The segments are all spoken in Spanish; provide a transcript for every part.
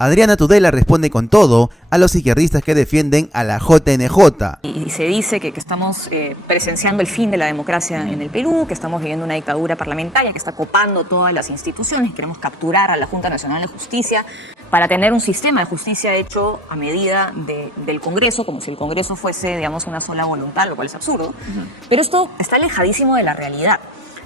Adriana Tudela responde con todo a los izquierdistas que defienden a la JNJ. Y se dice que estamos presenciando el fin de la democracia en el Perú, que estamos viviendo una dictadura parlamentaria que está copando todas las instituciones, queremos capturar a la Junta Nacional de Justicia para tener un sistema de justicia hecho a medida del Congreso, como si el Congreso fuese, digamos, una sola voluntad, lo cual es absurdo. Pero esto está alejadísimo de la realidad.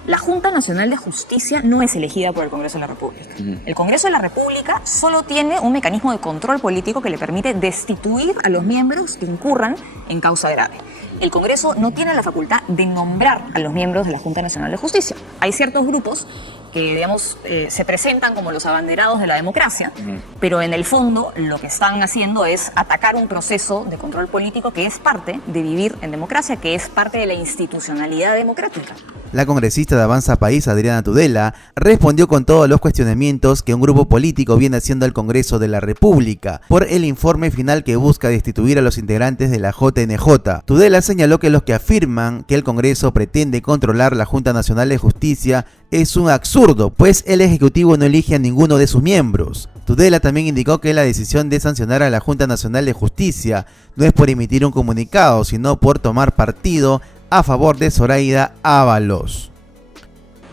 La Junta Nacional de Justicia no es elegida por el Congreso de la República. El Congreso de la República solo tiene un mecanismo de control político que le permite destituir a los miembros que incurran en causa grave. El Congreso no tiene la facultad de nombrar a los miembros de la Junta Nacional de Justicia. Hay ciertos grupos que, digamos, se presentan como los abanderados de la democracia, pero en el fondo lo que están haciendo es atacar un proceso de control político que es parte de vivir en democracia, que es parte de la institucionalidad democrática. La congresista de Avanza País, Adriana Tudela, respondió con todos los cuestionamientos que un grupo político viene haciendo al Congreso de la República por el informe final que busca destituir a los integrantes de la JNJ. Tudela señaló que los que afirman que el Congreso pretende controlar la Junta Nacional de Justicia es un absurdo, pues el Ejecutivo no elige a ninguno de sus miembros. Tudela también indicó que la decisión de sancionar a la Junta Nacional de Justicia no es por emitir un comunicado, sino por tomar partido a favor de Zoraida Ábalos.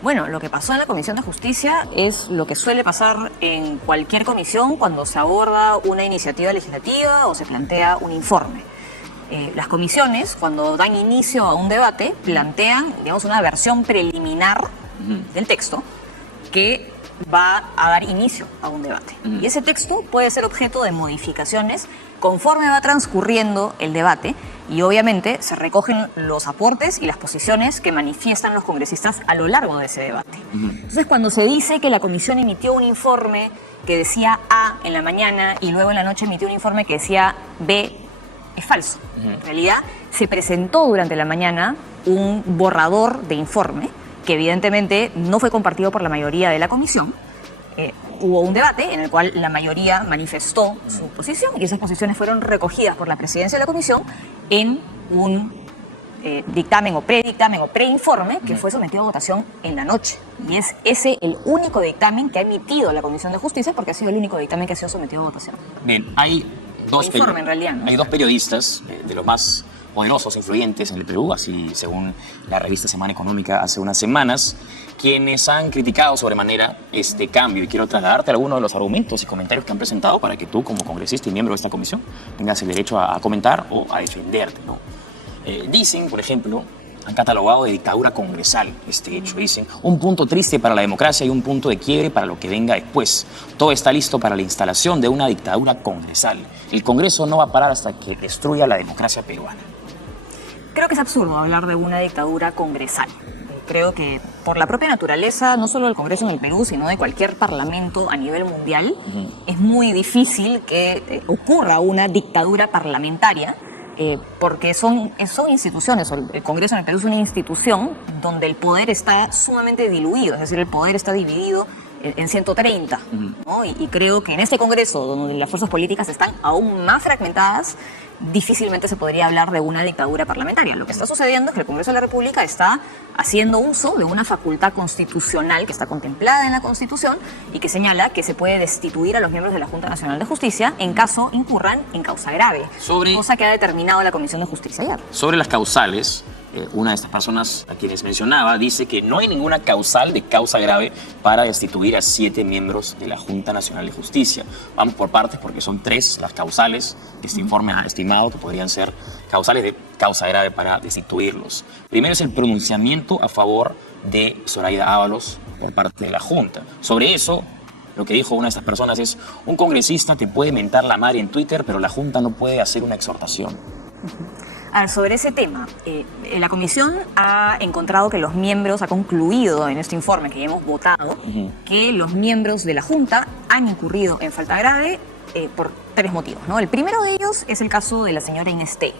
Bueno, lo que pasó en la Comisión de Justicia es lo que suele pasar en cualquier comisión cuando se aborda una iniciativa legislativa o se plantea un informe. Las comisiones, cuando dan inicio a un debate, plantean, digamos, una versión preliminar del texto que va a dar inicio a un debate. Y ese texto puede ser objeto de modificaciones conforme va transcurriendo el debate y obviamente se recogen los aportes y las posiciones que manifiestan los congresistas a lo largo de ese debate. Entonces, cuando se dice que la comisión emitió un informe que decía A en la mañana y luego en la noche emitió un informe que decía B, es falso. En realidad, se presentó durante la mañana un borrador de informe que evidentemente no fue compartido por la mayoría de la comisión. Hubo un debate en el cual la mayoría manifestó su posición y esas posiciones fueron recogidas por la presidencia de la comisión en un dictamen o preinforme que fue sometido a votación en la noche. Y es ese el único dictamen que ha emitido la Comisión de Justicia porque ha sido el único dictamen que ha sido sometido a votación. Bien, hay dos periodistas de los más poderosos, influyentes en el Perú, así según la revista Semana Económica hace unas semanas, quienes han criticado sobremanera este cambio. Y quiero trasladarte algunos de los argumentos y comentarios que han presentado para que tú, como congresista y miembro de esta comisión, tengas el derecho a comentar o a defenderte, ¿no? Dicen, por ejemplo, han catalogado de dictadura congresal este hecho. Dicen, un punto triste para la democracia y un punto de quiebre para lo que venga después. Todo está listo para la instalación de una dictadura congresal. El Congreso no va a parar hasta que destruya la democracia peruana. Creo que es absurdo hablar de una dictadura congresal. Creo que por la propia naturaleza, no solo del Congreso en el Perú, sino de cualquier parlamento a nivel mundial, es muy difícil que ocurra una dictadura parlamentaria, porque son instituciones. El Congreso en el Perú es una institución donde el poder está sumamente diluido, es decir, el poder está dividido en 130, ¿no? Y creo que en este Congreso, donde las fuerzas políticas están aún más fragmentadas, difícilmente se podría hablar de una dictadura parlamentaria. Lo que está sucediendo es que el Congreso de la República está haciendo uso de una facultad constitucional que está contemplada en la Constitución y que señala que se puede destituir a los miembros de la Junta Nacional de Justicia en caso incurran en causa grave, cosa que ha determinado la Comisión de Justicia ayer. Sobre las causales, una de estas personas a quienes mencionaba dice que no hay ninguna causal de causa grave para destituir a 7 miembros de la Junta Nacional de Justicia. Vamos por partes porque son 3 las causales que este informe ha estimado que podrían ser causales de causa grave para destituirlos. Primero es el pronunciamiento a favor de Zoraida Ábalos por parte de la Junta. Sobre eso, lo que dijo una de estas personas es: un congresista te puede mentar la madre en Twitter, pero la Junta no puede hacer una exhortación. A ver, sobre ese tema, la comisión ha encontrado que los miembros, ha concluido en este informe que ya hemos votado, que los miembros de la Junta han incurrido en falta grave por 3 motivos, ¿no? El primero de ellos es el caso de la señora Inés Tella,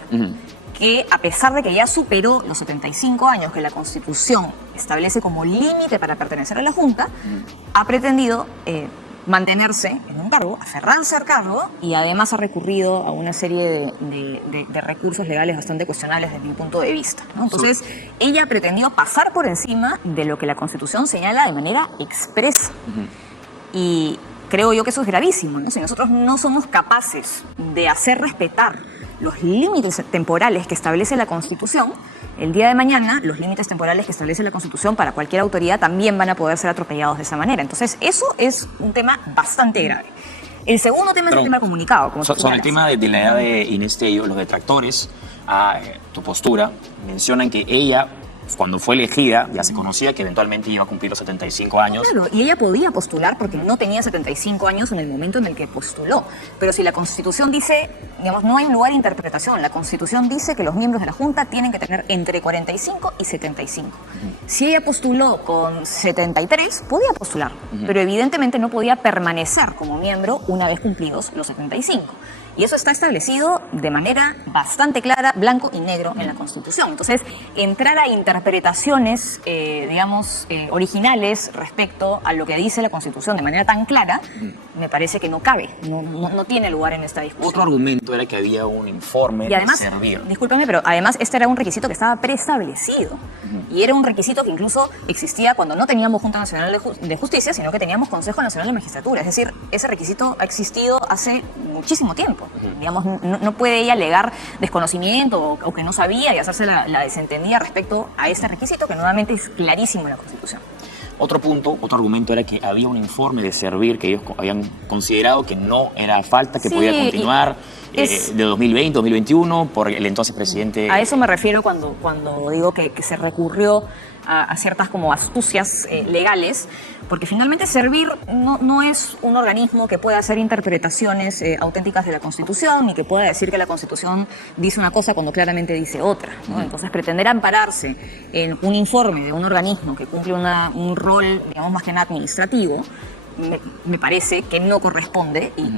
que a pesar de que ya superó los 75 años que la Constitución establece como límite para pertenecer a la Junta, ha pretendido mantenerse en un cargo, aferrarse al cargo, y además ha recurrido a una serie de recursos legales bastante cuestionables desde mi punto de vista, ¿no? Entonces, ella pretendió pasar por encima de lo que la Constitución señala de manera expresa. Y creo yo que eso es gravísimo, ¿no? Si nosotros no somos capaces de hacer respetar los límites temporales que establece la Constitución, el día de mañana los límites temporales que establece la Constitución para cualquier autoridad también van a poder ser atropellados de esa manera. Entonces, eso es un tema bastante grave. El segundo tema es el tema comunicado. Como sobre el tema de la edad de Inés Tello, los detractores a tu postura mencionan que ella, cuando fue elegida, ya se conocía que eventualmente iba a cumplir los 75 años. Claro, y ella podía postular porque no tenía 75 años en el momento en el que postuló. Pero si la Constitución dice, digamos, no hay lugar de interpretación, la Constitución dice que los miembros de la Junta tienen que tener entre 45 y 75. Si ella postuló con 73, podía postular, pero evidentemente no podía permanecer como miembro una vez cumplidos los 75. Y eso está establecido de manera bastante clara, blanco y negro, en la Constitución. Entonces, entrar a interpretaciones, originales respecto a lo que dice la Constitución de manera tan clara, me parece que no cabe, no tiene lugar en esta discusión. Otro argumento era que había un informe y además, de servir. Discúlpame, pero además este era un requisito que estaba preestablecido. Y era un requisito que incluso existía cuando no teníamos Junta Nacional de Justicia, sino que teníamos Consejo Nacional de Magistratura. Es decir, ese requisito ha existido hace muchísimo tiempo. Digamos, no puede ella alegar desconocimiento o que no sabía y hacerse la desentendida respecto a este requisito, que nuevamente es clarísimo en la Constitución. Otro argumento era que había un informe de servir que ellos habían considerado que no era falta, que podía continuar de 2020, 2021 por el entonces presidente. A eso me refiero cuando digo que se recurrió a ciertas como astucias legales, porque finalmente Servir no es un organismo que pueda hacer interpretaciones auténticas de la Constitución ni que pueda decir que la Constitución dice una cosa cuando claramente dice otra, ¿no? Entonces, pretender ampararse en un informe de un organismo que cumple un rol, digamos, más que nada administrativo, me parece que no corresponde y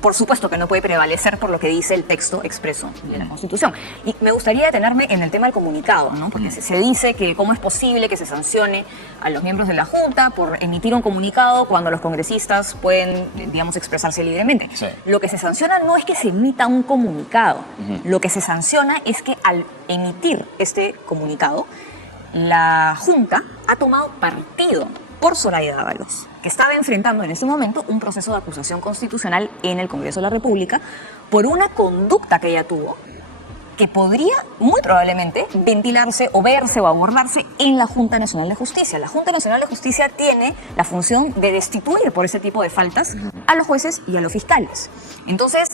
por supuesto que no puede prevalecer por lo que dice el texto expreso de la Constitución. Y me gustaría detenerme en el tema del comunicado, ¿no? Porque se dice que cómo es posible que se sancione a los miembros de la Junta por emitir un comunicado cuando los congresistas pueden, digamos, expresarse libremente. Sí. Lo que se sanciona no es que se emita un comunicado. Lo que se sanciona es que al emitir este comunicado, la Junta ha tomado partido por Zoraida Ábalos, que estaba enfrentando en ese momento un proceso de acusación constitucional en el Congreso de la República por una conducta que ella tuvo que podría muy probablemente ventilarse o verse o abordarse en la Junta Nacional de Justicia. La Junta Nacional de Justicia tiene la función de destituir por ese tipo de faltas a los jueces y a los fiscales. Entonces,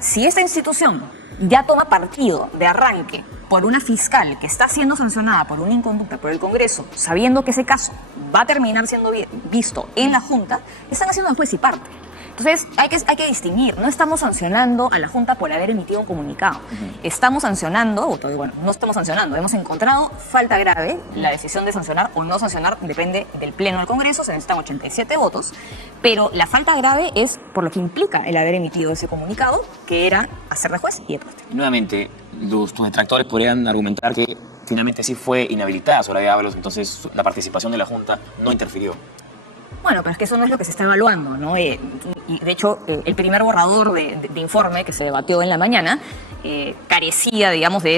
si esta institución ya toma partido de arranque por una fiscal que está siendo sancionada por una inconducta por el Congreso, sabiendo que ese caso va a terminar siendo visto en la Junta, están haciendo de juez y parte. Entonces, hay que distinguir. No estamos sancionando a la Junta por haber emitido un comunicado. Estamos sancionando, no estamos sancionando, hemos encontrado falta grave. La decisión de sancionar o no sancionar depende del Pleno del Congreso, se necesitan 87 votos, pero la falta grave es por lo que implica el haber emitido ese comunicado, que era hacer de juez y de parte. Y nuevamente, tus detractores podrían argumentar que finalmente sí fue inhabilitada Zoraida Ábalos, entonces la participación de la Junta no interfirió. Bueno, pero es que eso no es lo que se está evaluando, ¿no? Y de hecho, el primer borrador de informe que se debatió en la mañana carecía, digamos, de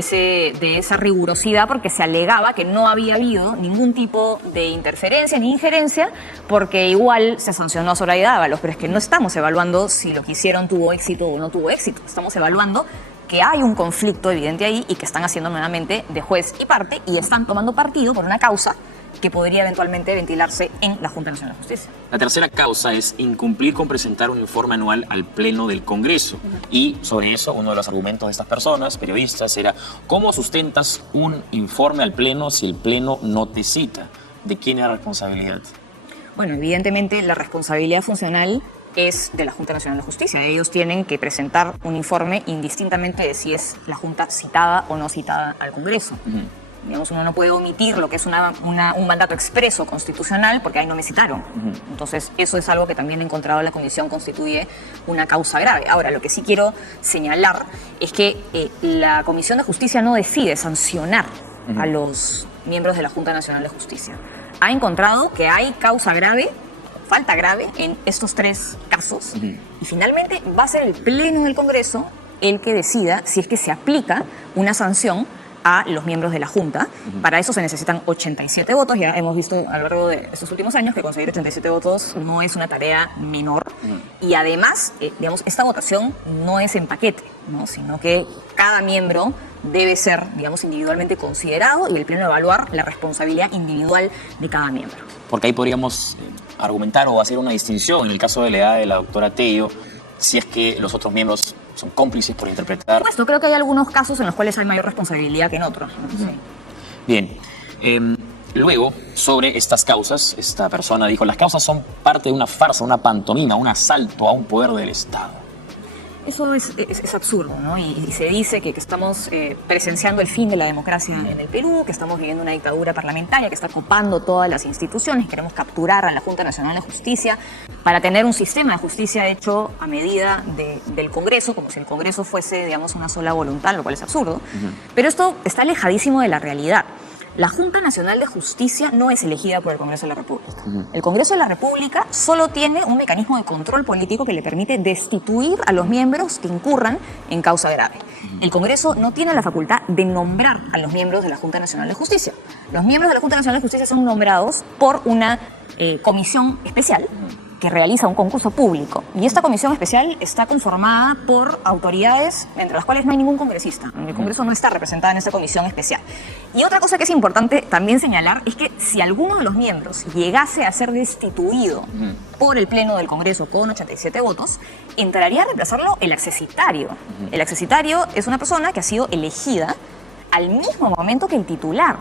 esa rigurosidad porque se alegaba que no había habido ningún tipo de interferencia ni injerencia porque igual se sancionó a Zoraida Ábalos, pero es que no estamos evaluando si lo que hicieron tuvo éxito o no tuvo éxito. Estamos evaluando que hay un conflicto evidente ahí y que están haciendo nuevamente de juez y parte y están tomando partido por una causa que podría eventualmente ventilarse en la Junta Nacional de Justicia. La tercera causa es incumplir con presentar un informe anual al Pleno del Congreso. Y sobre eso, uno de los argumentos de estas personas, periodistas, era ¿cómo sustentas un informe al Pleno si el Pleno no te cita? ¿De quién es la responsabilidad? Bueno, evidentemente la responsabilidad funcional es de la Junta Nacional de Justicia. Ellos tienen que presentar un informe indistintamente de si es la Junta citada o no citada al Congreso. Digamos, uno no puede omitir lo que es un mandato expreso constitucional porque ahí no me citaron. Entonces, eso es algo que también he encontrado en la Comisión constituye una causa grave. Ahora, lo que sí quiero señalar es que la Comisión de Justicia no decide sancionar a los miembros de la Junta Nacional de Justicia. Ha encontrado que hay causa grave, falta grave en estos tres casos y finalmente va a ser el Pleno del Congreso el que decida si es que se aplica una sanción a los miembros de la Junta. Para eso se necesitan 87 votos. Ya hemos visto a lo largo de estos últimos años que conseguir 87 votos no es una tarea menor. Y además, digamos, esta votación no es en paquete, ¿no? Sino que cada miembro debe ser, digamos, individualmente considerado y el Pleno evaluar la responsabilidad individual de cada miembro. Porque ahí podríamos argumentar o hacer una distinción en el caso de la edad de la doctora Tello, si es que los otros miembros son cómplices por interpretar. Por supuesto, creo que hay algunos casos en los cuales hay mayor responsabilidad que en otros, ¿no? Sí. Bien. Luego, sobre estas causas, esta persona dijo, las causas son parte de una farsa, una pantomima, un asalto a un poder del Estado. Eso es absurdo, ¿no? Y se dice que estamos presenciando el fin de la democracia en el Perú, que estamos viviendo una dictadura parlamentaria que está copando todas las instituciones, queremos capturar a la Junta Nacional de Justicia para tener un sistema de justicia hecho a medida del Congreso, como si el Congreso fuese, digamos, una sola voluntad, lo cual es absurdo. Pero esto está alejadísimo de la realidad. La Junta Nacional de Justicia no es elegida por el Congreso de la República. El Congreso de la República solo tiene un mecanismo de control político que le permite destituir a los miembros que incurran en causa grave. El Congreso no tiene la facultad de nombrar a los miembros de la Junta Nacional de Justicia. Los miembros de la Junta Nacional de Justicia son nombrados por una comisión especial que realiza un concurso público. Y esta comisión especial está conformada por autoridades entre las cuales no hay ningún congresista. El Congreso no está representado en esta comisión especial. Y otra cosa que es importante también señalar es que si alguno de los miembros llegase a ser destituido por el Pleno del Congreso con 87 votos, entraría a reemplazarlo el accesitario. El accesitario es una persona que ha sido elegida al mismo momento que el titular.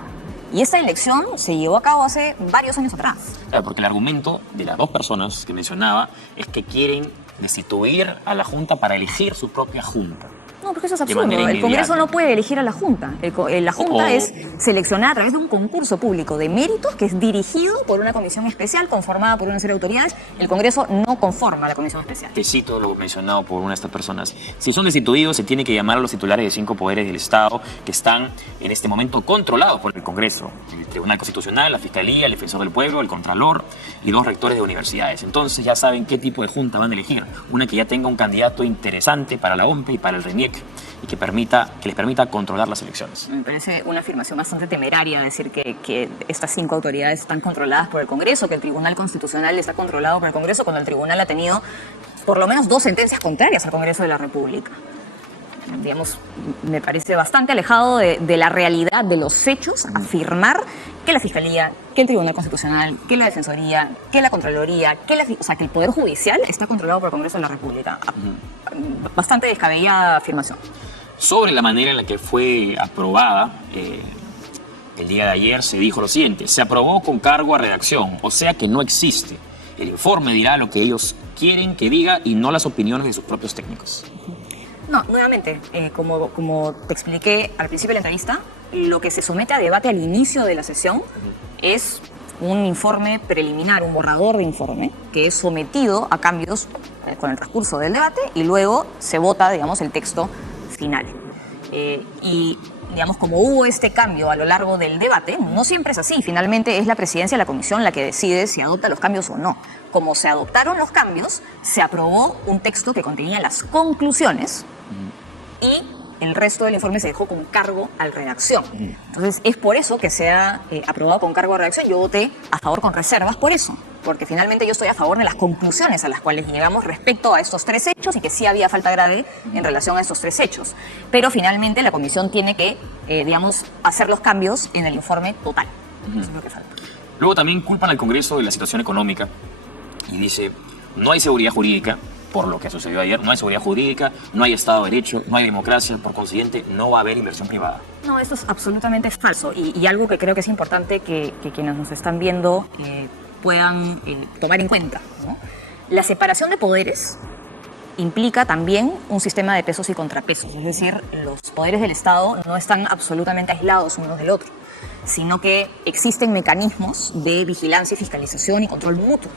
Y esta elección se llevó a cabo hace varios años atrás. Claro, porque el argumento de las dos personas que mencionaba es que quieren destituir a la Junta para elegir su propia Junta. No, porque eso es absurdo. El Congreso no puede elegir a la Junta. La Junta es seleccionada a través de un concurso público de méritos que es dirigido por una comisión especial conformada por una serie de autoridades. El Congreso no conforma a la comisión especial. Te cito lo mencionado por una de estas personas. Si son destituidos, se tiene que llamar a los titulares de 5 poderes del Estado que están en este momento controlados por el Congreso. El Tribunal Constitucional, la Fiscalía, el Defensor del Pueblo, el Contralor y 2 rectores de universidades. Entonces ya saben qué tipo de Junta van a elegir. Una que ya tenga un candidato interesante para la OMPE y para el RENIEC y que les permita controlar las elecciones. Me parece una afirmación bastante temeraria decir que estas 5 autoridades están controladas por el Congreso, que el Tribunal Constitucional está controlado por el Congreso, cuando el Tribunal ha tenido por lo menos 2 sentencias contrarias al Congreso de la República. Digamos, me parece bastante alejado de la realidad de los hechos afirmar que la Fiscalía, que el Tribunal Constitucional, que la Defensoría, que la Contraloría, que el Poder Judicial está controlado por el Congreso de la República. Bastante descabellada afirmación. Sobre la manera en la que fue aprobada, el día de ayer se dijo lo siguiente: se aprobó con cargo a redacción, o sea que no existe. El informe dirá lo que ellos quieren que diga y no las opiniones de sus propios técnicos. No, nuevamente, como te expliqué al principio de la entrevista, lo que se somete a debate al inicio de la sesión es un informe preliminar, un borrador de informe, que es sometido a cambios con el transcurso del debate y luego se vota, digamos, el texto final. Y, digamos, como hubo este cambio a lo largo del debate, no siempre es así. Finalmente es la presidencia de la comisión la que decide si adopta los cambios o no. Como se adoptaron los cambios, se aprobó un texto que contenía las conclusiones y el resto del informe se dejó con cargo a la redacción. Entonces, es por eso que se ha aprobado con cargo a redacción. Yo voté a favor con reservas por eso, porque finalmente yo estoy a favor de las conclusiones a las cuales llegamos respecto a estos 3 hechos y que sí había falta grave en relación a estos 3 hechos. Pero finalmente la comisión tiene que, digamos, hacer los cambios en el informe total. Eso es lo que falta. Luego también culpan al Congreso de la situación económica y dice, no hay seguridad jurídica. Por lo que sucedió ayer, no hay seguridad jurídica, no hay Estado de Derecho, no hay democracia, por consiguiente, no va a haber inversión privada. No, esto es absolutamente falso y algo que creo que es importante que quienes nos están viendo puedan tomar en cuenta, ¿no? La separación de poderes implica también un sistema de pesos y contrapesos, es decir, los poderes del Estado no están absolutamente aislados unos del otro, sino que existen mecanismos de vigilancia, fiscalización y control mutuo.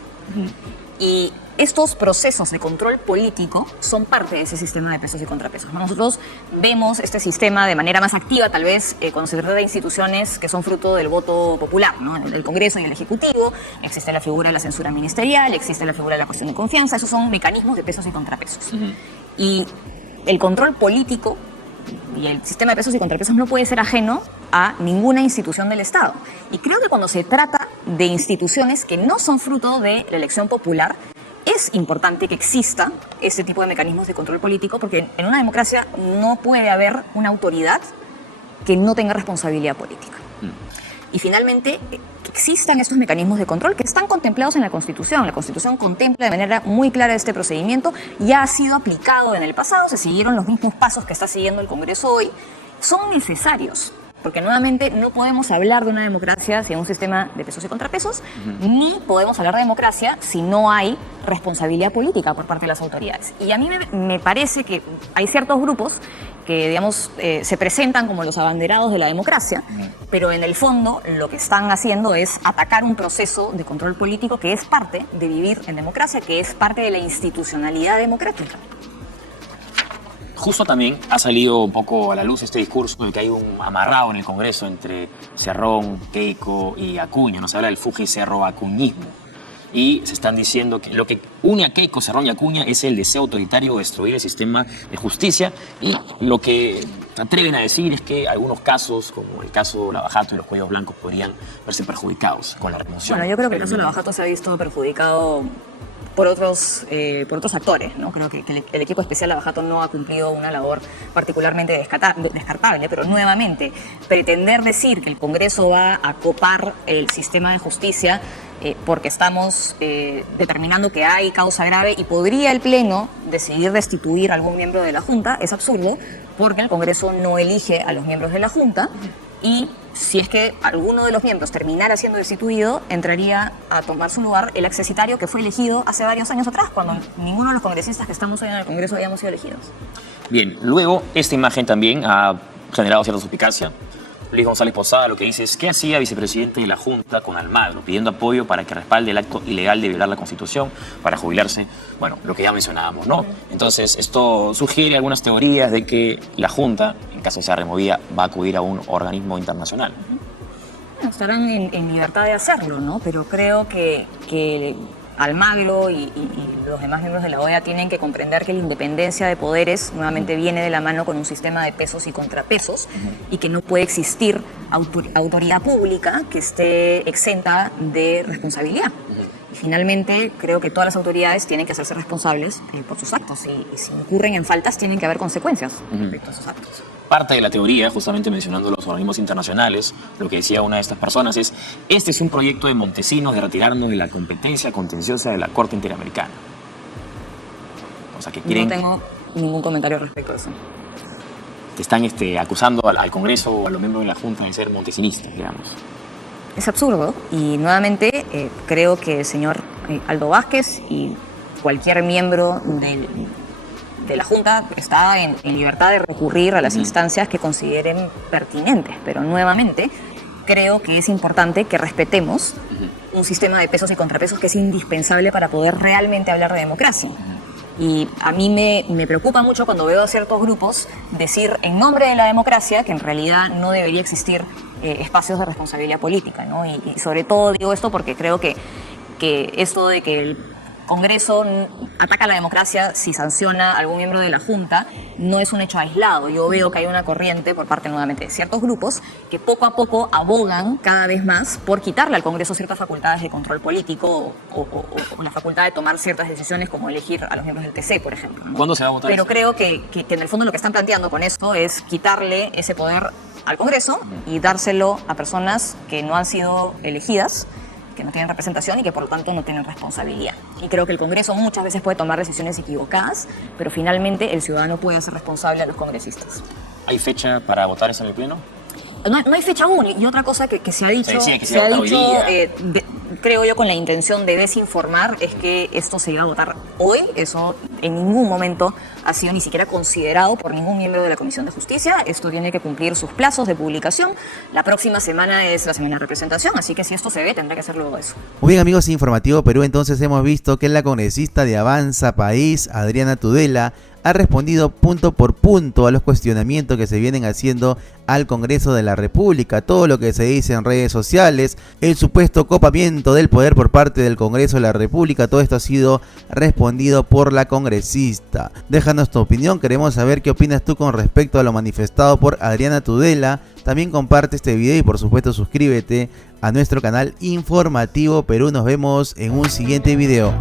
Y estos procesos de control político son parte de ese sistema de pesos y contrapesos. Nosotros vemos este sistema de manera más activa, tal vez, cuando se trata de instituciones que son fruto del voto popular, ¿no? El Congreso y el Ejecutivo, existe la figura de la censura ministerial, existe la figura de la cuestión de confianza, esos son mecanismos de pesos y contrapesos. Y el control político y el sistema de pesos y contrapesos no puede ser ajeno a ninguna institución del Estado. Y creo que cuando se trata de instituciones que no son fruto de la elección popular, es importante que exista ese tipo de mecanismos de control político, porque en una democracia no puede haber una autoridad que no tenga responsabilidad política. Y finalmente, que existan estos mecanismos de control que están contemplados en la Constitución. La Constitución contempla de manera muy clara este procedimiento, ya ha sido aplicado en el pasado, se siguieron los mismos pasos que está siguiendo el Congreso hoy. Son necesarios, porque nuevamente no podemos hablar de una democracia sin un sistema de pesos y contrapesos, ni podemos hablar de democracia si no hay responsabilidad política por parte de las autoridades. Y a mí me parece que hay ciertos grupos que, digamos, se presentan como los abanderados de la democracia, pero en el fondo lo que están haciendo es atacar un proceso de control político que es parte de vivir en democracia, que es parte de la institucionalidad democrática. Justo también ha salido un poco a la luz este discurso de que hay un amarrado en el Congreso entre Cerrón, Keiko y Acuña. No se habla del Fuji-Cerro-acuñismo. Y se están diciendo que lo que une a Keiko, Cerrón y Acuña es el deseo autoritario de destruir el sistema de justicia, y lo que se atreven a decir es que algunos casos, como el caso Lavajato y los cuellos blancos, podrían verse perjudicados con la remoción. Bueno, yo creo que el caso Lavajato se ha visto perjudicado por otros actores, ¿no? Creo que el equipo especial Lavajato no ha cumplido una labor particularmente descartable, pero nuevamente, pretender decir que el Congreso va a copar el sistema de justicia porque estamos determinando que hay causa grave y podría el Pleno decidir destituir a algún miembro de la Junta, es absurdo, porque el Congreso no elige a los miembros de la Junta, y si es que alguno de los miembros terminara siendo destituido, entraría a tomar su lugar el accesitario que fue elegido hace varios años atrás, cuando ninguno de los congresistas que estamos hoy en el Congreso habíamos sido elegidos. Bien, luego esta imagen también ha generado cierta suspicacia. Luis González Posada lo que dice es: ¿qué hacía vicepresidente de la Junta con Almagro pidiendo apoyo para que respalde el acto ilegal de violar la Constitución para jubilarse? Bueno, lo que ya mencionábamos, ¿no? Entonces, esto sugiere algunas teorías de que la Junta, en caso sea removida, va a acudir a un organismo internacional. Bueno, estarán en libertad de hacerlo, ¿no? Pero creo que Almagro y los demás miembros de la OEA tienen que comprender que la independencia de poderes nuevamente viene de la mano con un sistema de pesos y contrapesos, y que no puede existir autoridad pública que esté exenta de responsabilidad. Y finalmente, creo que todas las autoridades tienen que hacerse responsables por sus actos, y si incurren en faltas tienen que haber consecuencias respecto a esos actos. Parte de la teoría, justamente mencionando los organismos internacionales, lo que decía una de estas personas es: este es un proyecto de Montesinos de retirarnos de la competencia contenciosa de la Corte Interamericana. O sea, que quieren... No tengo ningún comentario respecto a eso. Te están acusando al Congreso o a los miembros de la Junta de ser montesinistas, digamos. Es absurdo, y nuevamente creo que el señor Aldo Vázquez y cualquier miembro de la Junta está en libertad de recurrir a las instancias que consideren pertinentes, pero nuevamente creo que es importante que respetemos un sistema de pesos y contrapesos que es indispensable para poder realmente hablar de democracia. Y a mí me preocupa mucho cuando veo a ciertos grupos decir en nombre de la democracia que en realidad no debería existir espacios de responsabilidad política, ¿no? Y sobre todo digo esto porque creo que esto de que el Congreso ataca a la democracia si sanciona a algún miembro de la Junta no es un hecho aislado. Yo veo que hay una corriente por parte nuevamente de ciertos grupos que poco a poco abogan cada vez más por quitarle al Congreso ciertas facultades de control político o la facultad de tomar ciertas decisiones, como elegir a los miembros del TC, por ejemplo, ¿no? ¿Cuándo se va a votar Pero eso? creo que en el fondo lo que están planteando con esto es quitarle ese poder al Congreso y dárselo a personas que no han sido elegidas, que no tienen representación y que por lo tanto no tienen responsabilidad. Y creo que el Congreso muchas veces puede tomar decisiones equivocadas, pero finalmente el ciudadano puede hacer responsable a los congresistas. ¿Hay fecha para votar eso en el Pleno? No hay fecha aún. Y otra cosa que se ha dicho, Se decía que se iba a votar hoy día. creo yo con la intención de desinformar, es que esto se iba a votar hoy. Eso en ningún momento ha sido ni siquiera considerado por ningún miembro de la Comisión de Justicia. Esto tiene que cumplir sus plazos de publicación. La próxima semana es la semana de representación, así que si esto se ve, tendrá que ser luego eso. Muy bien, amigos, Informativo Perú, entonces hemos visto que la congresista de Avanza País, Adriana Tudela, ha respondido punto por punto a los cuestionamientos que se vienen haciendo al Congreso de la República, todo lo que se dice en redes sociales, el supuesto copamiento del poder por parte del Congreso de la República, todo esto ha sido respondido por la congresista. Déjanos tu opinión, queremos saber qué opinas tú con respecto a lo manifestado por Adriana Tudela. También comparte este video y por supuesto suscríbete a nuestro canal informativo Perú. Nos vemos en un siguiente video.